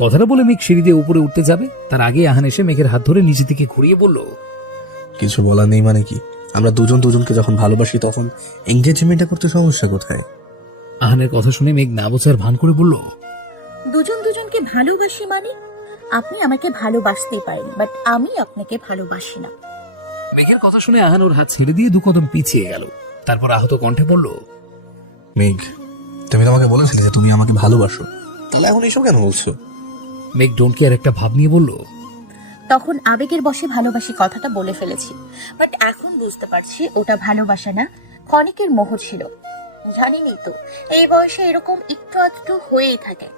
কথাটা বলে মেঘ সিঁড়ি দিয়ে উপরে উঠতে যাবে, তার আগে আহান এসে মেঘের হাত ধরে নিচে থেকে ঘুরিয়ে বলল, কিছু বলার নেই মানে কি? আমরা দুজন দুজনকে যখন ভালোবাসি তখন এঙ্গেজমেন্টটা করতে সমস্যা কোথায়? আহানের কথা শুনে মেঘ না বোঝার ভান করে বলল, দুজন দুজনকে ভালোবাসি মানে? আপনি আমাকে ভালোবাসতেই পারেন, বাট আমি আপনাকে ভালোবাসি না। মেঘের কথা শুনে আহান ওর হাত ছেড়ে দিয়ে 2 কদম পিছিয়ে গেল। তারপর আহত কণ্ঠে বলল, মেঘ, তুমি তো আমাকে বলেছিলে যে তুমি আমাকে ভালোবাসো, তাহলে এখন এসব কেন বলছো? মেঘ ডোন্ট কেয়ার একটা ভাব নিয়ে বলল, তখন আবেগের বশে ভালোবাসি কথাটা বলে ফেলেছি, বাট এখন বুঝতে পারছি ওটা ভালোবাসা না, ক্ষণিকের মোহ ছিল। জানিনি তো এই বয়সে এরকম একটু আধটু হয়েই থাকে।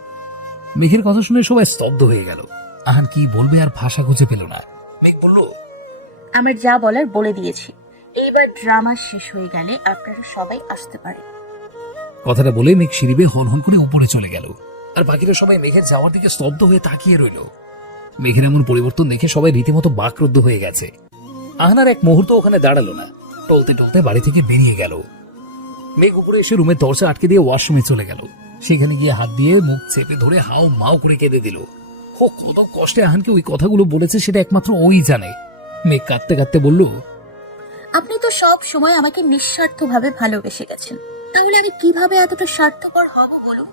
মেঘের কথা শুনে সবাই স্তব্ধ হয়ে গেল। আহান কি বলবে আর ভাষা খুঁজে পেল না। মেঘ বলল, আমার যা বলার বলে দিয়েছি, এইবার ড্রামা শেষ হয়ে গেলে আপনারা সবাই আসতে পারে। কথাটা বলে মেঘ সিঁড়ি বেয়ে হন করে উপরে চলে গেল। আর বাকিরা সবাই মেঘের যাওয়ার দিকে স্তব্ধ হয়ে তাকিয়ে রইল। মেঘের এমন পরিবর্তন দেখে সবাই রীতিমতো বাকরুদ্ধ হয়ে গেছে। আহান আর এক মুহূর্ত ওখানে দাঁড়ালো না, টলতে টলতে বাড়ি থেকে বেরিয়ে গেল। মেঘ উপরে এসে রুমের দরজা আটকে দিয়ে ওয়াশরুমে চলে গেল। সেখানে গিয়ে হাত দিয়ে মুখ চেপে ধরে হাও মাও করে কেঁদে দিল। কত কষ্টে আহানকে ওই কথাগুলো বলেছে সেটা একমাত্র ওই জানে। মেঘ কাঁদতে কাঁদতে বলল, আপনি তো সব সময় আমাকে নিঃস্বার্থভাবে ভালোবেসে গেছেন, তাহলে আমি কিভাবে এতটা স্বার্থপর হব বলুন?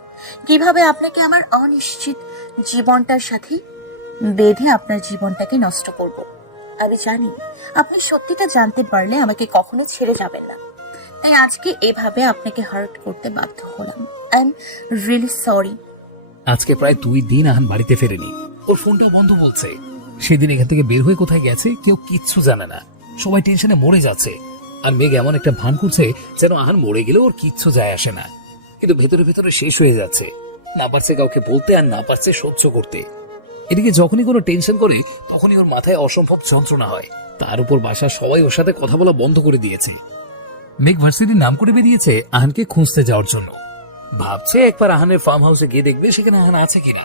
কিভাবে আপনাকে আমার অনিশ্চিত জীবনটার সাথে বেঁধে আপনার জীবনটাকে নষ্ট করব? আমি জানি আপনি সত্যিটা জানতে পারলে আমাকে কখনো ছেড়ে যাবেন না, তাই আজকে এভাবে আপনাকে হার্ট করতে বাধ্য হলাম। I am really sorry. আজকে প্রায় 2 দিন আহান বাড়িতে ফেরেনি। ওর ফোনটা বন্ধ বলছে। সেদিন এখান থেকে বের হয়ে কোথায় গেছে কেউ কিচ্ছু জানে না। সবাই টেনশনে মরে যাচ্ছে। আর মেঘ এমন একটা ভান করছে যেন আহান মরে গেলে ওর কিচ্ছু যায় আসে না, কিন্তু ভেতরে ভেতরে শেষ হয়ে যাচ্ছে। না পারছে কাউকে বলতে আর না পারছে সহ্য করতে। এদিকে যখনই কোনো টেনশন করে তখনই ওর মাথায় অসম্ভব যন্ত্রণা হয়। তার উপর বাসার সবাই ওর সাথে কথা বলা বন্ধ করে দিয়েছে। মেঘ ভার্সিটির নাম করে বেরিয়েছে আহানকে খুঁজতে যাওয়ার জন্য। ভাবছে একবার আহানের ফার্ম হাউসে গিয়ে দেখবে সেখানে আহান আছে কিনা।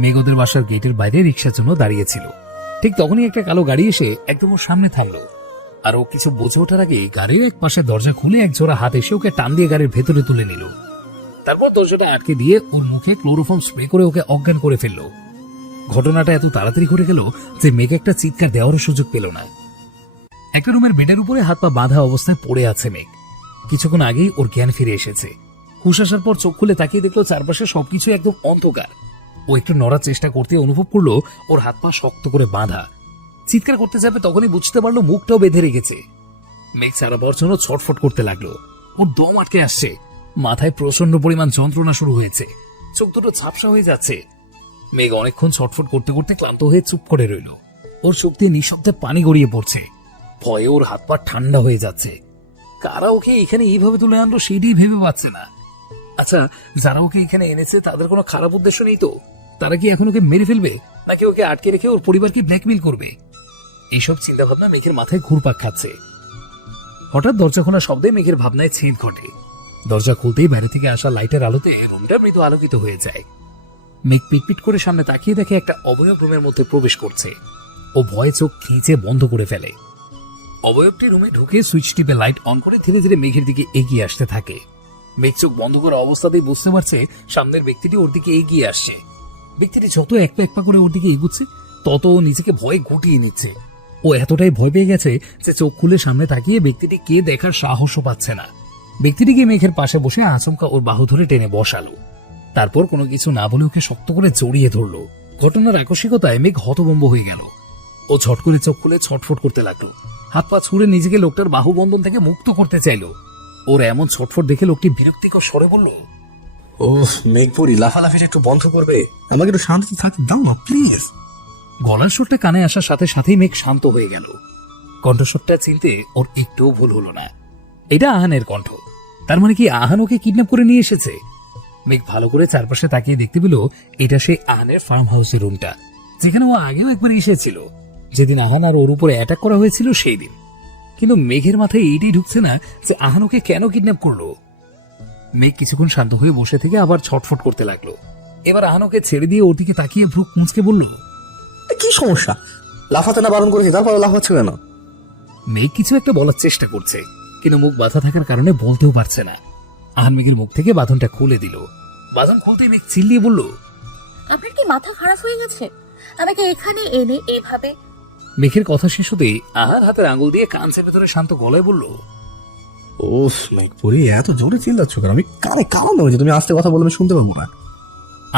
মেঘ ওদের বাসার গেটের বাইরে রিক্সার জন্য দাঁড়িয়েছিল। ঠিক তখনই একটা কালো গাড়ি এসে একদম ওর সামনে থামলো। আর ও কিছু বুঝে ওঠার আগে গাড়ির এক পাশে দরজা খুলে এক জোড়া হাত এসে ওকে টান দিয়ে গাড়ির ভেতরে তুলে নিল। তারপর দরজাটা আটকে দিয়ে ওর মুখে ক্লোরোফর্ম স্প্রে করে ওকে অজ্ঞান করে ফেললো। ঘটনাটা এত তাড়াতাড়ি ঘটে গেল যে মেঘ একটা চিৎকার দেওয়ার সুযোগ পেল না। একটা রুমের বেডের উপরে হাত পা বাঁধা অবস্থায় পড়ে আছে মেঘ। কিছুক্ষণ আগেই ওর জ্ঞান ফিরে এসেছে। হুঁশ আসার পর চোখ খুলে তাকিয়ে দেখলো চারপাশে সবকিছু একদম অন্ধকার। ও একটু নড়ার চেষ্টা করতে অনুভব করলো ওর হাত পা শক্ত করে বাঁধা। চিৎকার করতে যাবে তখনই বুঝতে পারলো মুখটাও বেঁধে রেখেছে। মেঘ সারা পাওয়ার জন্য ছটফট করতে লাগলো। ওর দম আটকে আসছে। মাথায় প্রচন্ড পরিমাণ যন্ত্রণা শুরু হয়েছে। চোখ দুটো ঝাপসা হয়ে যাচ্ছে। মেঘ অনেকক্ষণ ছটফট করতে করতে ক্লান্ত হয়ে চুপ করে রইল। ওর চোখ দিয়ে নিঃশব্দে পানি গড়িয়ে পড়ছে। ভয়ে ওর হাত পা ঠান্ডা হয়ে যাচ্ছে। কারা ওকে এখানে এইভাবে তুলে আনলো সেটাই ভেবে পাচ্ছে না। আচ্ছা, যারা ওকে এখানে এনেছে তাদের কোনো খারাপ উদ্দেশ্য নেই তো? তারা কি এখন ওকে মেরে ফেলবে, নাকি ওকে আটকে রেখে ওর পরিবারকে ব্ল্যাকমেইল করবে? এইসব চিন্তা ভাবনা মেঘের মাথায় ঘুরপাক খাচ্ছে। হঠাৎ দরজা খোলা শব্দে মেঘের ভাবনায় ছেদ ঘটে। দরজা খুলতেই বাইরে থেকে আসা লাইটের আলোতে রুমটা মৃদু আলোকিত হয়ে যায়। মেঘ পিটপিট করে সামনে তাকিয়ে দেখে একটা অবয়ব রুমের মধ্যে প্রবেশ করছে। ও ভয়ে চোখ খিঁচে বন্ধ করে ফেলে। অবয়বটি রুমে ঢুকে সুইচ টিপে লাইট অন করে ধীরে ধীরে মেঘের দিকে এগিয়ে আসতে থাকে। মেঘ চোখ বন্ধ করা অবস্থাতেই বুঝতে পারছে সামনের ব্যক্তিটি ওর দিকে এগিয়ে আসছে। ব্যক্তিটি যত এক পা করে ওর দিকে এগুচ্ছে তত ও নিজেকে ভয়ে গুটিয়ে নিচ্ছে। ও এতটাই ভয় পেয়ে গেছে যে চোখ খুলে সামনে তাকিয়ে ব্যক্তিটি কে দেখার সাহসও পাচ্ছে না। ব্যক্তিটিকে মেঘের পাশে বসে আচমকা ওর বাহু ধরে টেনে বসালো। তারপর কোনো কিছু না বলে ওকে শক্ত করে জড়িয়ে ধরলো। ঘটনার আকস্মিকতায় মেঘ হতভম্ব হয়ে গেল। ও ঝট করে চোখ খুলে ছটফট করতে লাগলো। হাত পা ছুঁড়ে নিজেকে লোকটার বাহু বন্ধন থেকে মুক্ত করতে চাইল। ওর এমন ছটফট দেখে লোকটি বিরক্তিকর স্বরে বলল, ও মেঘপুরি, লাফালাফিটা একটু বন্ধ করবে? আমাকে একটু শান্তিতে থাকতে দাও না প্লিজ। গলার স্বরটা কানে আসার সাথে সাথেই মেঘ শান্ত হয়ে গেল। কণ্ঠস্বরটা চিনতে ওর একটুও ভুল হলো না। এটা আহানের কণ্ঠ। তার মানে কি আহান ওকে কিডন্যাপ করে নিয়ে এসেছে? মেঘ ভালো করে চারপাশে তাকিয়ে দেখতে পেল এটা সেই আহানের ফার্ম হাউসের রুমটা, যেখানে ও আগেও একবার এসেছিল, যেদিন আহান আর ওর উপরে অ্যাটাক করা হয়েছিল সেই দিন। কিন্তু মেঘের মাথায় এইটাই ঢুকছে না যে আহান ওকে কেন কিডন্যাপ করলো। মেঘ কিছুক্ষণ শান্ত হয়ে বসে থেকে আবার ছটফট করতে লাগলো। এবার আহান ওকে ছেড়ে দিয়ে ওর দিকে তাকিয়ে ভ্রুক মুচকে বলল, কি সমস্যা? লাফাতে না বারণ করেছি, তারপরে লাফাচ্ছে কেন? মেঘ কিছু একটা বলার চেষ্টা করছে, কিন্তু মুখ বাঁধা থাকার কারণে বলতেও পারছে না। আহান মেঘের মুখ থেকে বাঁধনটা খুলে দিল। বাঁধন খুলতেই মেঘ চিল্লিয়ে বলল, আপনার কি মাথা খারাপ হয়ে গেছে? আমাকে এখানে এনে এইভাবে। মেঘের কথা শেষ হতেই আহান হাতের আঙুল দিয়ে কাঁচের ভেতরে শান্ত গলায় বলল, ওফ মেঘপুরি, এত জোরে চিল্লাচ্ছ কেন? আমি কানে কান হয়েছে, তুমি আস্তে কথা বললে আমি শুনতে পাবো না।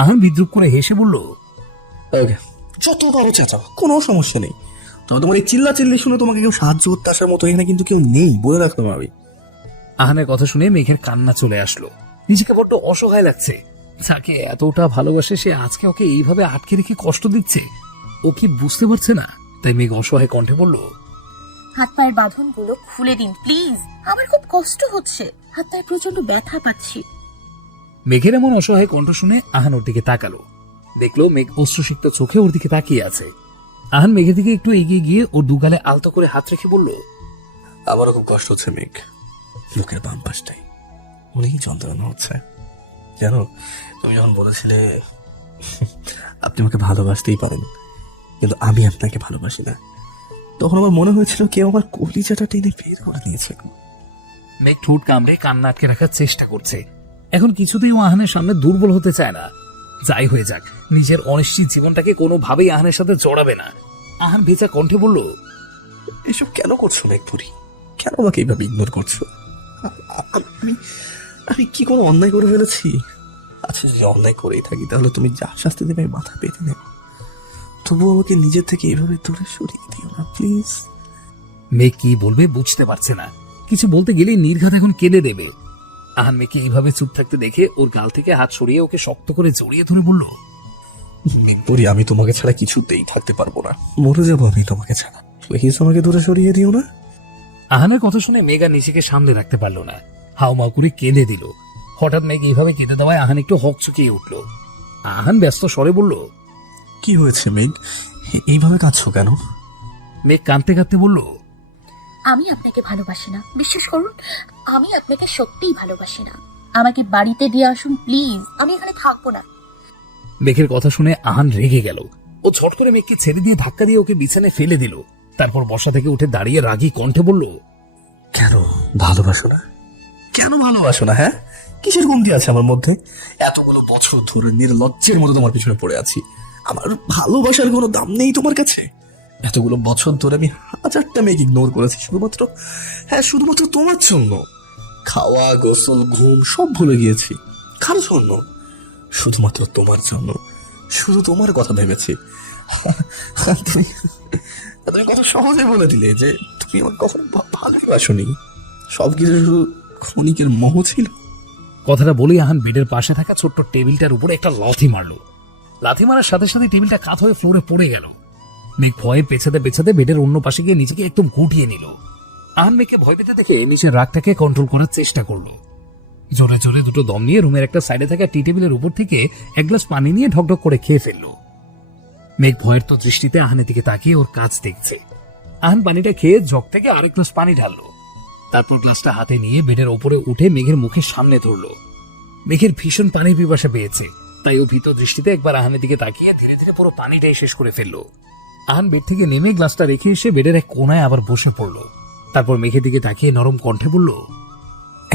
আহান বিদ্রুপ করে হেসে বলল, ওকে, যত পারো চেঁচাও, কোনো সমস্যা নেই। তবে তোমার এই চিল্লা চিল্লি শুনে তোমাকে কেউ সাহায্য করতে আসার মতো এখানে কিন্তু কেউ নেই, বলে রাখতাম আমি। আহানের কথা শুনে মেঘের কান্না চলে আসলো। নিজেকে বড্ড অসহায় লাগছে। যাকে এতটা ভালোবাসে সে আজকে ওকে এইভাবে আটকে রেখে কষ্ট দিচ্ছে। ও কি বুঝতে পারছে না? তাই মেঘ অসহায় কণ্ঠে বলল, হাত পায়ের বাঁধনগুলো খুলে দিন প্লিজ, আমার খুব কষ্ট হচ্ছে, হাত পায়ে প্রচন্ড ব্যথা পাচ্ছি। মেঘের এমন অসহায় কণ্ঠ শুনে আহান ওর দিকে তাকালো। দেখলো মেঘ অশ্রুসিক্ত চোখে ওর দিকে তাকিয়ে আছে। আহান মেঘের দিকে একটু এগিয়ে গিয়ে ওর দুগালে আলতো করে হাত রেখে বলল, আমারও খুব কষ্ট হচ্ছে মেঘ, লোকের বাম পাশটাই অনেক যন্ত্রণা হচ্ছে। জানো, তুমি যখন বলেছিলে আপনি আমাকে ভালোবাসতেই পারেন কিন্তু আমি আপনাকে ভালোবাসি না, তখন আমার মনে হয়েছিল কেউ আমার কলিজাটা টেনে বের করে নিয়েছে। মেঘ ঠোঁট কামড়ে কান্না আটকে রাখার চেষ্টা করছে। এখন কিছুতেই ও আহানের সামনে দুর্বল হতে চায় না। যাই হয়ে যাক, নিজের অনিশ্চিত জীবনটাকে কোনোভাবেই আহানের সাথে জড়াবে না। আহান ভেজা কণ্ঠে বলল, এসব কেন করছো মেঘপুরি? কেন আমাকে এইভাবে ইগনোর করছো? আমি আমি কি কোনো অন্যায় করে ফেলেছি? আচ্ছা, যদি অন্যায় করেই থাকি তাহলে তুমি যা শাস্তি দেবে আমি মাথা পেতে নেব, তবু আমাকে নিজের থেকে এইভাবে দূরে সরিয়ে দিও না প্লিজ। মেঘ কি বলবে বুঝতে পারছে না। কিছু বলতে গেলেই নির্ঘাত এখন কেঁদে দেবে। আহান মেঘকে এইভাবে চুপ থাকতে দেখে ওর গাল থেকে হাত সরিয়ে ওকে শক্ত করে জড়িয়ে ধরে বলল, মেঘপুরি, আমি তোমাকে ছাড়া কিছুতেই থাকতে পারবো না, মরে যাবো আমি তোমাকে ছাড়া, প্লিজ আমাকে দূরে সরিয়ে দিও না। আহানের কথা শুনে মেঘ আর নিজেকে সামলে রাখতে পারল না, হাউমাউ করে কেঁদে দিল। হঠাৎ মেঘ এইভাবে কেঁদে দেওয়ায় আহান একটু হকচকিয়ে উঠল। আহান ব্যস্ত স্বরে বলল, কি হয়েছে মেঘ, এইভাবে কাঁদছো কেন? মেঘ কাঁদতে কাঁদতে বলল, আমি আপনাকে ভালোবাসি না, বিশ্বাস করুন, আমি আপনাকে সত্যিই ভালোবাসি না। আমাকে বাড়িতে দিয়ে আসুন প্লিজ, আমি এখানে থাকবো না। মেঘের কথা শুনে আহান রেগে গেল। ও ছট করে মেঘকে ছেড়ে দিয়ে ধাক্কা দিয়ে ওকে বিছানায় ফেলে দিল। তারপর বসা থেকে উঠে দাঁড়িয়ে রাগী কণ্ঠে বলল, কেন ভালোবাসো না? কেন ভালোবাসো না? হ্যাঁ, কিসের কমতি আছে আমার মধ্যে? এতগুলো বছর ধরে নির্লজ্জের মতো তোমার পিছনে পড়ে আছি, আমার ভালোবাসার কোনো দাম নেই তোমার কাছে? এতগুলো বছর ধরে আমি হাজারটা মেয়েকে ইগনোর করেছি শুধুমাত্র তোমার জন্য। খাওয়া, গোসল, ঘুম সব ভুলে গিয়েছি। কার জন্য? শুধুমাত্র তোমার জন্য, শুধু তোমার কথা ভেবেছি। তুমি তুমি কত সহজে বলে দিলে যে তুমি আমার কখনো ভালোবাসোনি, সবকিছু শুধু ক্ষণিকের মোহ ছিল। কথাটা বলেই আহান বেডের পাশে থাকা ছোট্ট টেবিলটার উপরে একটা লাথি মারলো। লাথি মারার সাথে সাথে টেবিলটা কাত হয়ে ফ্লোরে পড়ে গেল। মেঘ ভয়ে পেছাতে পেছাতে বেডের অন্য পাশে গিয়ে নিজেকে একদম গুটিয়ে নিল। আহান মেঘকে ভয় পেতে দেখে নিজের রাগটাকে কন্ট্রোল করার চেষ্টা করলো। জোরে জোরে দুটো দম নিয়ে রুমের একটা সাইডে থাকা টি টেবিলের উপর থেকে এক গ্লাস পানি নিয়ে ঢকঢক করে খেয়ে ফেললো। মেঘ ভয়ের তো দৃষ্টিতে আহানের দিকে তাকিয়ে ওর কাজ দেখছে। আহান পানিটা খেয়ে জগ থেকে আরেক গ্লাস পানি ঢাললো। তারপর গ্লাসটা হাতে নিয়ে বেডের ওপরে উঠে মেঘের মুখের সামনে ধরলো। মেঘের ভীষণ পানির পিপাসা পেয়েছে, তাই ও ভীত দৃষ্টিতে একবার আহানের দিকে তাকিয়ে ধীরে ধীরে পুরো পানিটাই শেষ করে ফেললো। আহান বেড থেকে নেমে গ্লাসটা রেখে এসে বেডের এক কোনায় আবার বসে পড়লো। তারপর মেঘের দিকে তাকিয়ে নরম কণ্ঠে বলল,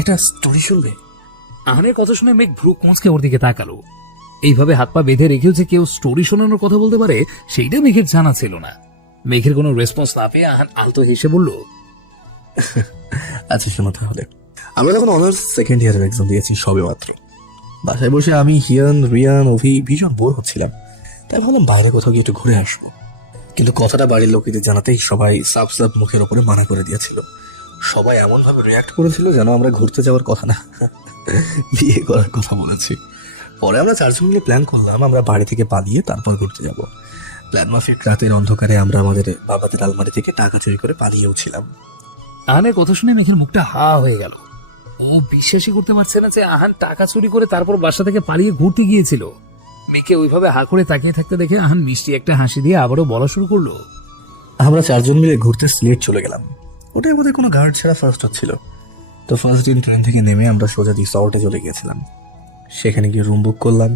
একটা স্টোরি শুনবে? আহানের কথা শুনে মেঘ ভ্রু কুঁচকে ওর দিকে তাকালো। এইভাবে হাত পা বেঁধে রেখেও যে কেউ স্টোরি শোনানোর কথা বলতে পারে সেইটা মেঘের জানা ছিল না। মেঘের কোনো রেসপন্স না পেয়ে আহান আলতো হেসে বলল, আচ্ছা শোনো তাহলে। আমরা তখন অনার্স সেকেন্ড ইয়ারের এক্সাম দিয়েছি সবে মাত্র। বাসায় বসে আমি, হিয়ান, রিয়ান, অভি ভীষণ বোর হচ্ছিলাম, তাই ভাবলাম বাইরে কোথাও গিয়ে একটু ঘুরে আসবো। কিন্তু কথাটা বাড়ির লোকেদের জানাতেই সবাই সাফ সাফ মুখের ওপরে মানা করে দিয়েছিল। সবাই এমন ভাবে রিয়াক্ট করেছিল যেন আমরা ঘুরতে যাওয়ার কথা না, বিয়ে করার কথা বলেছি। পরে আমরা চারজন মিলে প্ল্যান করলাম আমরা বাড়ি থেকে পালিয়ে তারপর ঘুরতে যাব। প্ল্যান মাফিক রাতের অন্ধকারে আমরা আমাদের বাবাদের আলমারি থেকে টাকা চুরি করে পালিয়েও ছিলাম। আহানের কথা শুনে মেঘের মুখটা হা হয়ে গেল। ও বিশ্বাসই করতে পারছে না যে আহান টাকা চুরি করে তারপর বাসা থেকে পালিয়ে ঘুরতে গিয়েছিল। মেঘকে ওইভাবে হা করে তাকিয়ে থাকতে দেখে আহান মিষ্টি একটা হাসি দিয়ে আবারও বলা শুরু করলো, আমরা চারজন মিলে ঘুরতে সিলেট চলে গেলাম। ওটাই আমাদের কোনো গার্ড ছাড়া ফার্স্ট হচ্ছিল। তো ফার্স্ট দিন ট্রেন থেকে নেমে আমরা সোজা রিসর্টে চলে গিয়েছিলাম। সেখানে গিয়ে রুম বুক করলাম,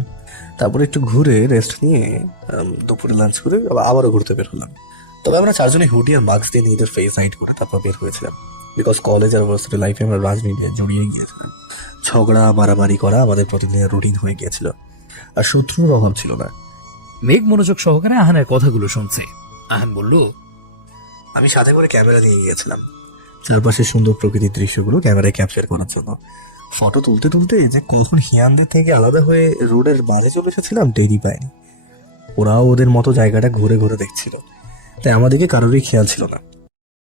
তারপরে একটু ঘুরে রেস্ট নিয়ে দুপুরে লাঞ্চ করে আবারও ঘুরতে বের হলাম। তবে আমরা চারজনে হুডি আর মাস্ক দিয়ে নিজেদের ফেস হাইড করে তারপর বের হয়েছিলাম, বিকজ কলেজ আর ভার্সিটি লাইফে আমরা রাজনীতি জড়িয়ে গিয়েছিলাম। ঝগড়া মারামারি করা আমাদের প্রতিদিনের রুটিন হয়ে গিয়েছিল, আর শত্রুর অভাব ছিল না। মেঘ মনোযোগ সহকারে আহানের কথাগুলো শুনছে। আহান বলল, আমি সাথে করে ক্যামেরা নিয়ে গিয়েছিলাম চারপাশের সুন্দর প্রকৃতির দৃশ্যগুলো ক্যামেরায় ক্যাপচার করার জন্য। ফটো তুলতে তুলতে যে কখন হিয়ানদের থেকে আলাদা হয়ে রোডের মাঝে চলে এসেছিলাম টেরই পাইনি। ওরাও ওদের মতো জায়গাটা ঘুরে ঘুরে দেখছিল, তাই আমাদেরকে কারোরই খেয়াল ছিল না।